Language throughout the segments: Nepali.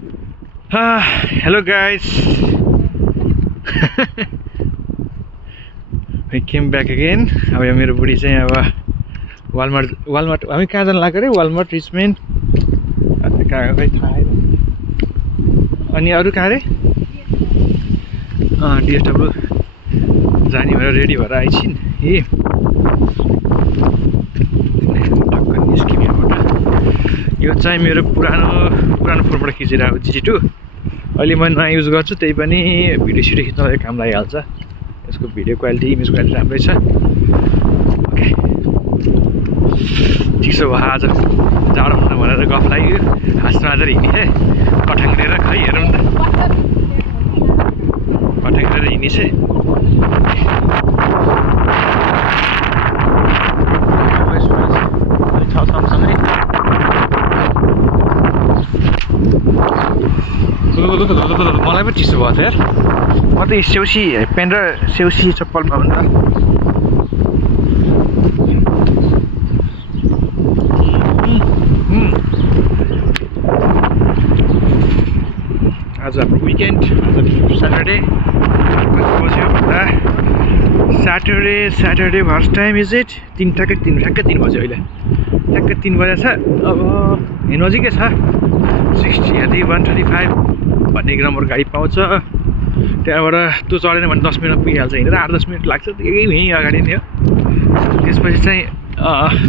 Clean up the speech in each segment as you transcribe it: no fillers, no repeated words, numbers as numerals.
Hello guys. We came back again. अब यो मेरो बुढी चाहिँ अब वालमार्ट हामी कहाँ जान लाग्यो रे? वालमार्ट रिचमेन्ट कहाँ खै थाहा छैन। अनि अरु कहाँ रे? डिएसडब्ल्यू जाने भएर रेडी भएर आइछिन्। ए टक्क निस्किम यहाँबाट। यो चाहिँ मेरो पुरानो फोनबाट खिचेर GT2 अहिले म नयाँ युज गर्छु, त्यही पनि भिडियो सिडियो खिच्नलाई काम लागिहाल्छ। यसको भिडियो क्वालिटी इमेज क्वालिटी राम्रै छ। ओके चिसो भयो आज, जाडो हुन भनेर गफ लाग्यो। हाँस्न आज हिँडिए कठाङ्ग्रेर खै हेरौँ त, कठाङ्ग्रेर हिँडिछ। मलाई पनि चिसो भयो त यार। म त सेउसी पेन्ट र सेउसी चप्पलमा हो नि त। आज हाम्रो विकेन्ड, आज स्याटरडे बज्यो भन्दा Saturday first time is it. ठ्याक्कै 3 बज्यो अहिले, ठ्याक्कै 3 बजेको छ। अब यहाँ नजिकै छ 60 यदि 135 भन्ने नम्बर गाडी पाउँछ। त्यहाँबाट त्यो चढेन भने 10 मिनटमा पुगिहाल्छ। हिँडेर 8-10 मिनट लाग्छ, यहीँ अगाडि नै हो। त्यसपछि चाहिँ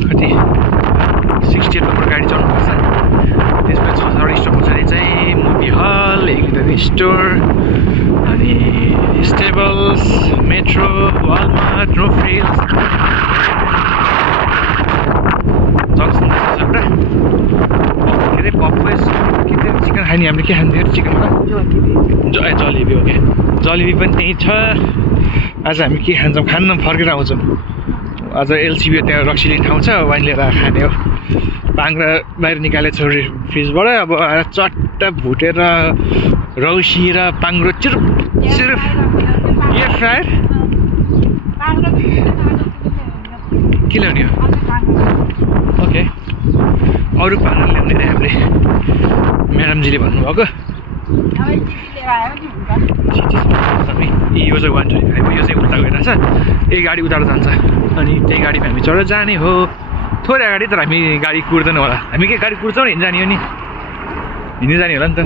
कति 68 नम्बर गाडी चढ्नुपर्छ। त्यसपछि 6-7 स्टप पछाडि चाहिँ मुभी हल, एक स्टोर, अनि Staples, Metro, Walmart, No Frills, junction एउटा के अरे पप्पस के थियो चिकन खाने। हामीले के खान्थ्यो चिकनमा? जलेबी। ओके जलेबी पनि त्यहीँ छ। आज हामी के खान्छौँ? खान्न फर्केर आउँछौँ। आज एलसिबी त्यहाँ रक्सीले ठाउँ छ, वाइन लिएर खाने हो। पाङ्ग्रा बाहिर निकालेको छ फ्रिजबाट। अब चट्ट भुटेर रौसी र पाङ्ग्रो चिरुप एयर फ्रायर के ल्याउने हो? ओके अरू पाङ्ग्रा ल्याउने रे हामीले, म्याडमजीले भन्नुभएको। यो चाहिँ 125 हो, यो चाहिँ उता गइरहेछ। यही गाडी उतार जान्छ अनि त्यही गाडीमा हामी चढेर जाने हो। थोरै अगाडि तर हामी गाडी कुर्दैन होला। हामी के गाडी कुर्छौँ हिँड्नु जाने हो नि, हिँड्नु जाने होला नि त।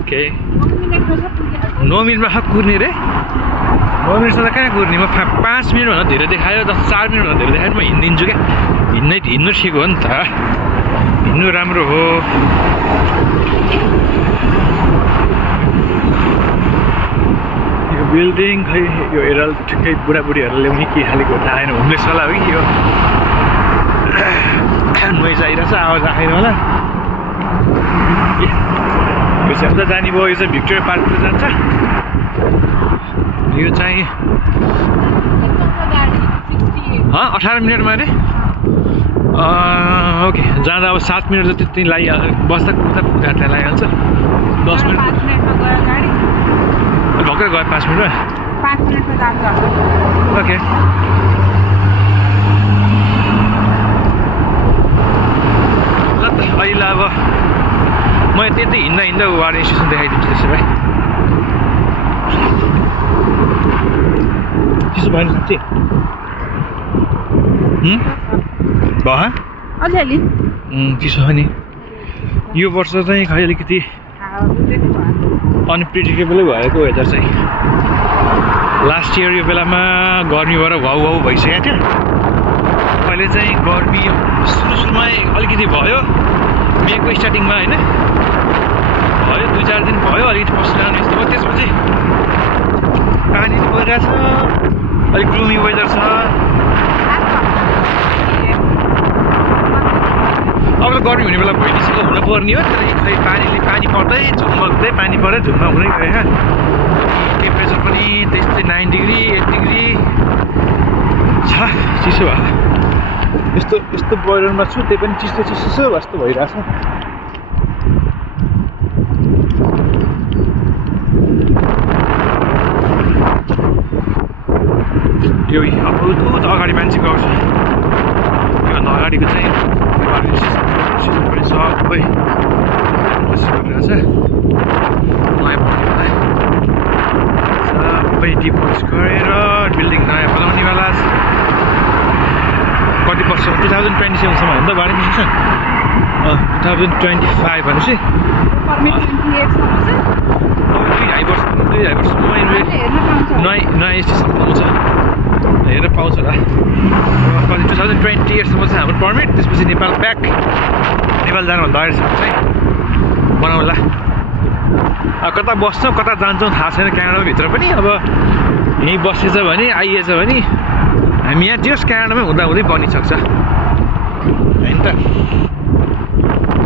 ओके 9 मिनटमा कुर्ने रे? 9 मिनटमा त कहाँ कुर्ने? म 5 मिनटभन्दा धेरै देखायो, 4 मिनटभन्दा धेरै देखायो। म हिँडिदिन्छु क्या। हिँड्नु ठिक हो नि त, हिँड्नु राम्रो हो। यो बिल्डिङ खै यो हेरेर ठिकै बुढाबुढीहरू ल्याउने के खालेको थाहा छैन। होमलेस होला हो कि यो नोइज आइरहेछ, आवाज आएन होला। यो चाहिँ उता जाने भयो। यो चाहिँ भिक्टोरिया पार्कतिर जान्छ। यो चाहिँ 18 मिनटमा अरे। ओके जाँदा अब 7 मिनट जति त्यहीँ लागिहाल्छ। बस्दा कुद्दा त्यहाँ लागिहाल्छ। 10 मिनट भर्खर गयो 5 मिनटमा। ओके ल त अहिले अब म त्यति हिँड्दा वार्ड स्टेसन देखाइदिन्छु। त्यसो भए चिसो भएन साँच्चै? भयो अलिअलि चिसो हो नि। यो वर्ष चाहिँ खै अलिकति अनप्रिडिक्टेबलै भएको वेदर चाहिँ। लास्ट इयर यो बेलामा गर्मी भएर भाउ भइसकेको थियो। अहिले चाहिँ गर्मी सुरुमा अलिकति भयो, मेको स्टार्टिङमा होइन भयो, 2-4 दिन भयो अलिकति पसिना आउने यस्तो भयो। त्यसपछि पानी परिरहेछ, अलिक ग्लुमी वेदर छ। अब त गर्मी हुने बेला भइसक्यो, हुन पर्ने हो। तर खै पानी पर्दै झुम्दै पानी पर्दै झुम्मा हुँदै गयो। टेम्परेचर पनि त्यस्तै 9 डिग्री 8 डिग्री छ। चिसो भयो। यस्तो बोइलरमा छु, त्यही पनि चिसो जस्तो भइरहेछ। यो अब अगाडि मान्छे गर्छ। योभन्दा अगाडिको चाहिँ सबै कोसिस गरिरहेछ नयाँ बनाउनेवाला सबै डिपोज गरेर बिल्डिङ नयाँ बनाउनेवाला कति वर्ष 2027 सम्म हो नि त बारे मिसन 2025 भनेपछि 2.5 वर्षसम्म नयाँ स्टेसन आउँछ हेरेर पाउँछ होला कति 2028 सम्म चाहिँ हाम्रो पर्मिट त्यसपछि नेपाल ब्याक नेपाल जानुभन्दा अगाडिसम्म चाहिँ बनाउला कता बस्छौँ कता जान्छौँ थाहा छैन क्यानाडामा भित्र पनि अब यहीँ बसेछ भने आइएछ भने हामी यहाँ जस क्यानाडामै हुँदै बनिसक्छ होइन त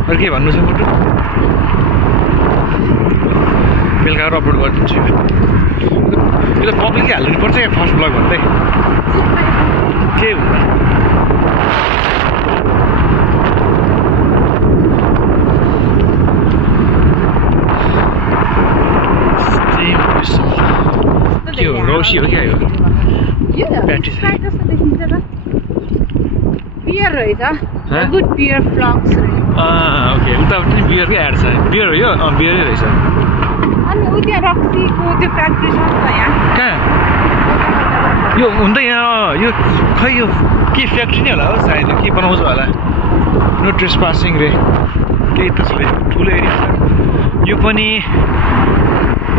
अरू के भन्नु छ मोटु बेलुका अपलोड गरिदिन्छु यो त पब्लिकै हालिदिनु पर्छ या फर्स्ट ब्लग भन्दै के हुँदैन के हो रौसी हो क्या यो ब्याट्री बियर रहेछ गुड बियर फ्लक्स ओके उतापट्टि बियरकै एड छ बियर हो यो बियरै रहेछ अनि उ त्यहाँ रक्सीको त्यो फ्याक्ट्री छ नि त यहाँ कहाँ यो हुँदै यहाँ यो खै यो के फ्याक्ट्री नै होला हो सायद के बनाउँछ होला नो ट्रेस पासिङ रे केही त छ ठुलो एरिया छ यो पनि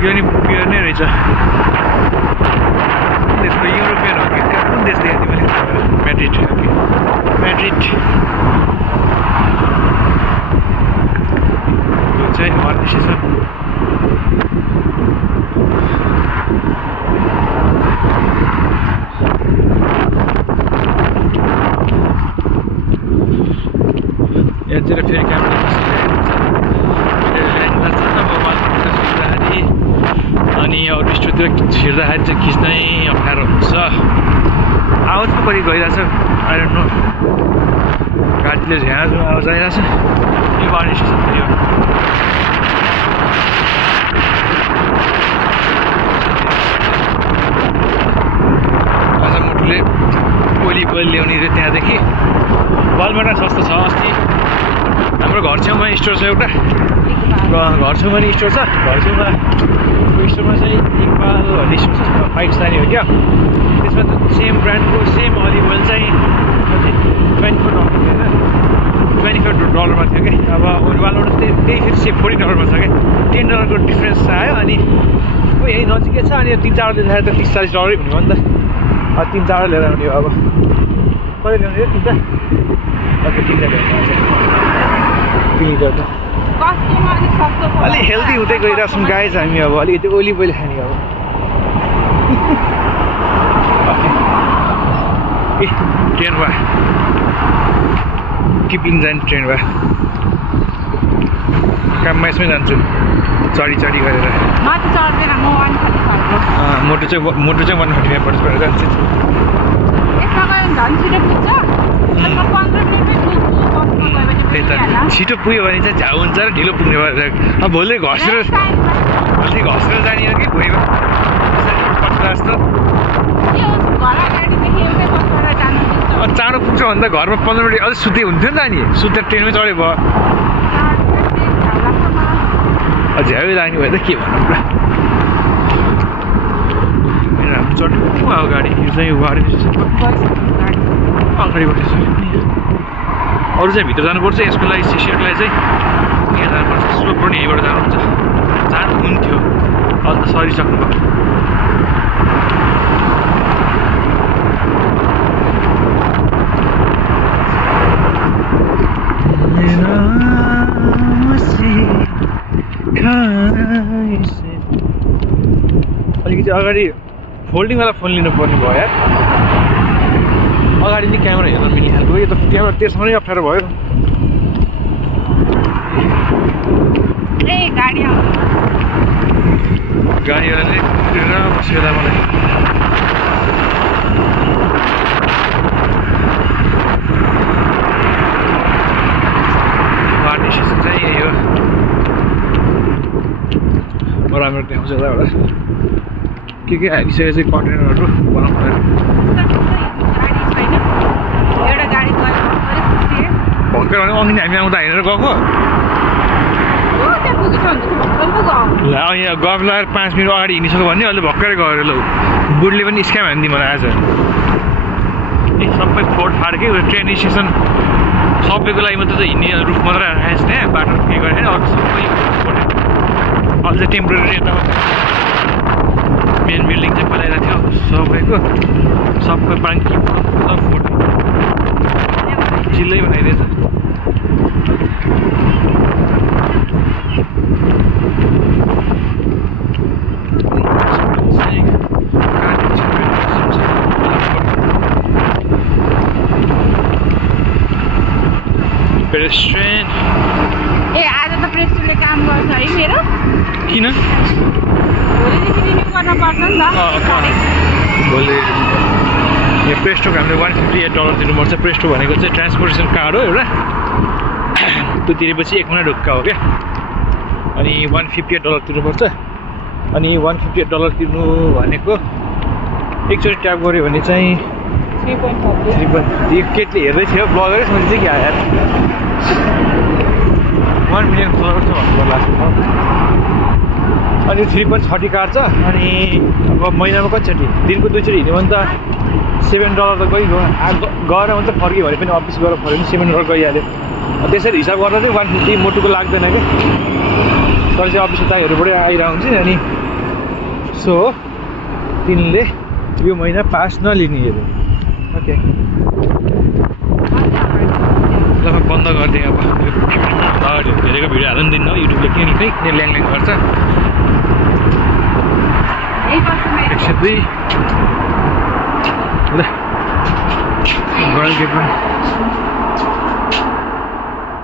यो नि बियर नै रहेछ देशको युरोपियन हो कि कुन देश देखाएको थिएँ मैले म्याड्रिड म्याड्रिड यो चाहिँ अर्गनाइजेसन यहाँतिर फेरि क्यामेरा अनि अरू स्टोरतिर छिर्दाखेरि चाहिँ खिच्नै अप्ठ्यारो हुन्छ आवाज पो कति गइरहेछ आई डोन्ट नो गाडीले झ्याज आवाज आइरहेछ यो गाडी स्टेसन थियो आज मोटुले ओली ल्याउने रे त्यहाँदेखि वालमार्ट सस्तो छ अस्ति हाम्रो घर छेउमा स्टोर छ एउटा घर छेउमा नि स्टोर छ घर छेउमा स्टोरमा चाहिँ इक्बाल भन्ने स्टोर छ 5 स्टार हो क्या त्यसमा त सेम ब्रान्डको सेम अलिभ ओइल चाहिँ कति $24 थियो क्या अब वालबाट त्यही फेरि सेम $40 छ क्या $10 डिफ्रेन्स आयो अनि यही नजिकै छ अनि 3-4 देखाएर त $30-40 हुने भयो नि त 3-4 लिएर आउने हो अब कहिले ल्याउने हो तिनवटा ओके 3 ल्याउने 3 लिटर त अलि हेल्दी हुँदै गइरहेछौँ गाइज हामी अब अलिकति ओली ओइल खाने अब ए ट्रेन भए किपिङ जाने ट्रेन भए काममा यसमै जान्छु चढी गरेर मोटो चाहिँ 145 पर्छ गरेर जान्छु त्यही त छिटो पुग्यो भने चाहिँ झ्याउ हुन्छ र ढिलो पुग्ने भएर अब भोलि घसेर जाने हो कि भुइँमा जस्तो चाँडो पुग्छ भने त घरमा 15 मिनट अझै सुत्दै हुन्थ्यो नि त अनि सुत्दा ट्रेनमै चढे भयो झ्याउ लाग्ने भयो त के भन्नु पुरा हाम्रो चढ्नु अब गाडी यो चाहिँ गाडी अगाडिबाट अरू चाहिँ भित्र जानुपर्छ यसको लागि सिसिएरको लागि चाहिँ यहाँ जानुपर्छ स्लोप पनि यहीँबाट जानुहुन्छ जानु हुन्थ्यो अहिले त सरिसक्नु भयो अलिकति अगाडि फोल्डिङवाला फोन लिनुपर्ने भयो यार अगाडि नै क्यामेरा हेर्न मिल्ने खालको यो त क्यामेरा त्यसमा नै अप्ठ्यारो भयो गाडीवालाले बसेको दा मलाई बाटो स्टेसन चाहिँ यही हो राम्रो देखाउँछ यताबाट के हालिसकेको चाहिँ कन्टेनरहरू बनाउनु भर्खर भने अघि हामी आउँदा हिँडेर गएको त्यहाँ पुगेछ भने चाहिँ भर्खर पो गयो ल यहाँ गफ लगाएर 5 मिनट अगाडि हिँडिसक्यो भने अहिले भर्खरै गएर ल बुढले पनि स्क्याम हान्दियो मलाई आज ए सबै फोड फाड्के ट्रेन स्टेसन सबैको लागि मात्रै हिँड्ने रुख मात्रै राखेको छ त्यहाँ बाटो के गरेर अरू सबै अझै टेम्पोरेरी यता मेन बिल्डिङ चाहिँ बनाइरहेको थियो सबैको सबै बाङ्की फोड चिल्लै बनाइदिएछ पेडेस्ट्रियन ए आज त प्रेस्टुले काम गर्छ है मेरो किन भोलिदेखि रिन्यू गर्न पर्छ नि त भोलि यो प्रेस्टोको हामीले $158 दिनुपर्छ प्रेस्टो भनेको चाहिँ ट्रान्सपोर्टेसन कार्ड हो एउटा त्यो तिरेपछि 1 महिना ढुक्का हो क्या अनि $158 तिर्नुपर्छ अनि $158 तिर्नु भनेको एकचोटि ट्याप गऱ्यो भने चाहिँ 3.30 केटले हेर्दै थियो ब्लगरै सोच्दै कि यार 1 मिलियन फलोवर छ भन्नु लास्टमा अनि 3.30 काट्छ अनि अब महिनामा कतिचोटि दिनको 2 चोटि हिँड्यो भने त $7 त गइगयो गएर मात्रै फर्क्यो भने पनि अफिस गएर फर्क्यो भने $7 गइहाल्यो त्यसरी हिसाब गर्दा चाहिँ 150 मोटुको लाग्दैन क्या तर चाहिँ अफिस उताहरूबाटै आइरहेको हुन्छ नि अनि सो तिनले यो महिना पास नलिने हेऱ्यो ओके ल म बन्द गरिदिएँ अब अगाडि हेरेको भिडियो हाल्नु नि दिन्न युट्युबले के ल्याङ गर्छ 102 ल गर्ल गेट